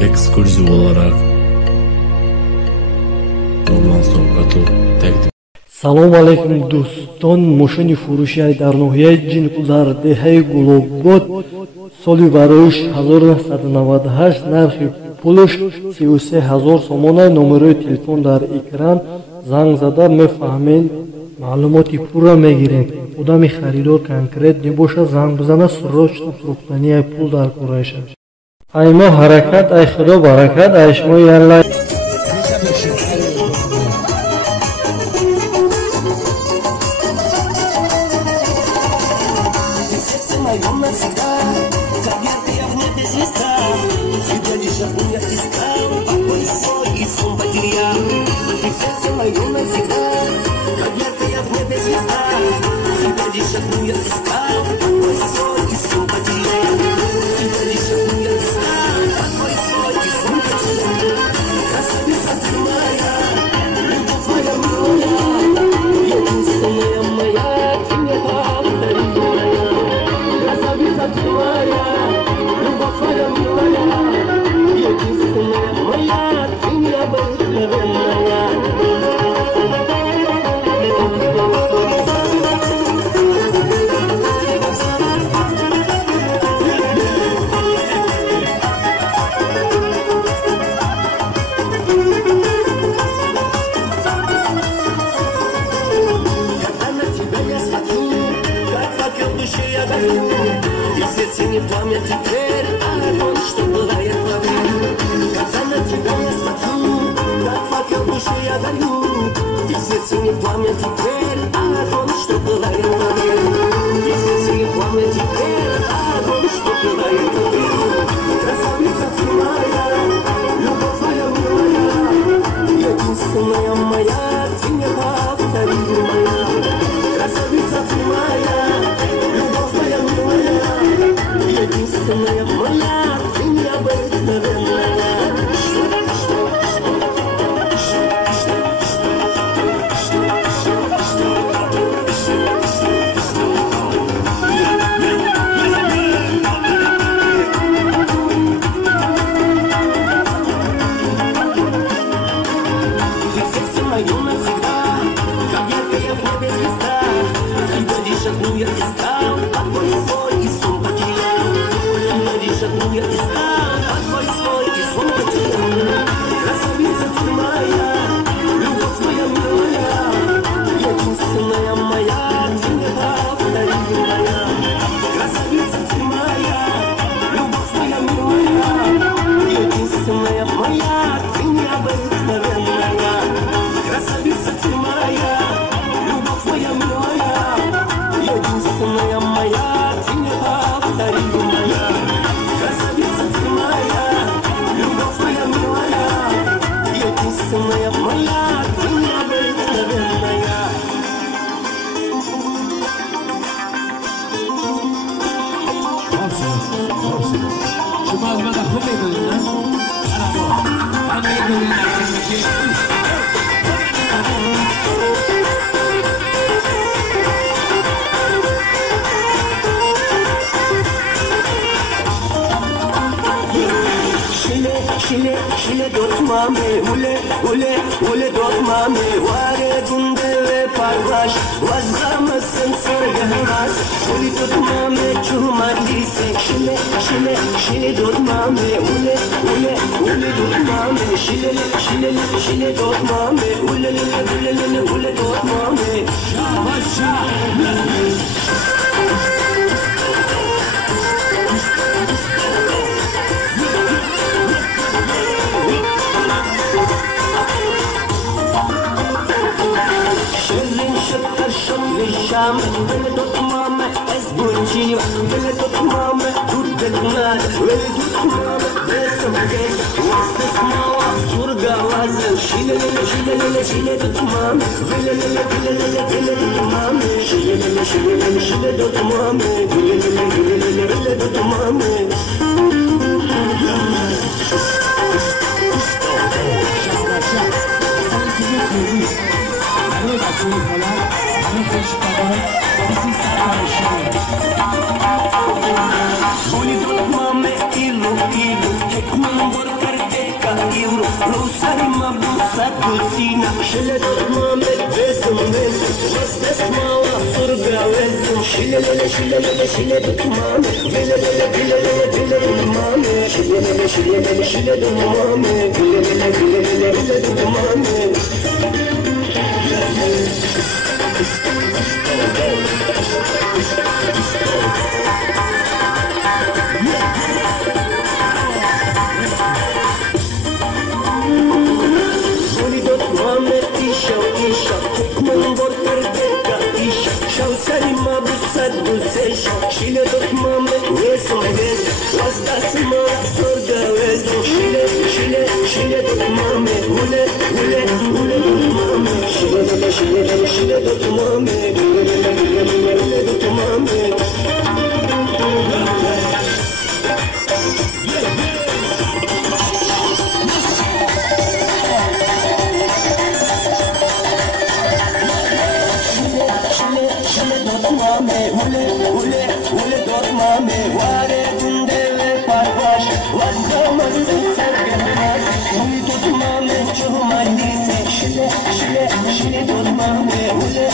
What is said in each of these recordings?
ekskluziv olarak Nurlan Sovg'atov taqdim. Салом алейкум дӯстон, мошини фурӯши дар ноҳияи Ҷинкузар, деҳаи Гулобод, соли бароиш 1998, нархи пулаш 33,000 сомон аст. номерои телефон дар экран, занг зада мефаҳмед, маълумоти пурра мегиред. одами харидор конкрет мебошад, занг бизана, срочно фурӯхтании пул дар кор шавад. ай мо ҳаракат, ай худо баракат, ай шумо ялла. Память теперь, огонь, что была я ловлю. Когда на тебя я смотрю, как факел душе я горю. И сердце не пламя теперь, огонь, что была я ловлю. И сердце не пламя теперь, огонь, что была я ловлю. Красавица ты моя, любовь моя милая, единственная моя, ты не повторимая. Красавица ты моя, любовь моя милая, единственная моя, ты необыкновенная. Ты сердце мое навсегда, как яркая в небе звезда. Тебя лишь одну я искал, а твой свой и сон потерял. Одну я искал, а твой свой и сон потерял. Красавица ты моя, любовь моя милая, единственная моя, ты неповторимая. Красавица ты моя, любовь моя милая, единственная моя, ты необыкновенная. Красавица ты моя, любовь моя милая, единственная моя, ты неповторимая. Красавица ты моя, любовь моя милая, единственная моя, ты необыкновенная. شما از من خوب میدونید نه؟ همه میدونید Şile dotmame, ule dotmame, vare gunde ve parvaş, vazgamısın sırgahmas. Ule dotmame, çumalisi, şile dotmame, ule dotmame, şile dotmame, ule dotmame. Şam, beni tutmama ezgunci, beni tutmama tutdeknar, beni tutmama besamge, vastasmava surgavazın, şile tutmama, şile tutmama. Boli dotmame ilu, hekman borkar euro Rusarima busa kusina Şile tutmame vezim Vastes mala surga vezim Şile tutmame Vile tutmame Şile tutmame Vile tutmame Şile tutmam nesim vez Vastasıma sorga vezim Şile tutmam Hule tutmam Şile tutmam Hule tutmam Hule tutmame Vare dundele parvaş Vazdamasın sergenmez Hule tutmame Çuhumalise Şile tutmame Hule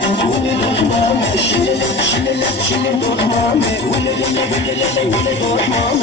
tutmame Şile tutmame Hule tutmame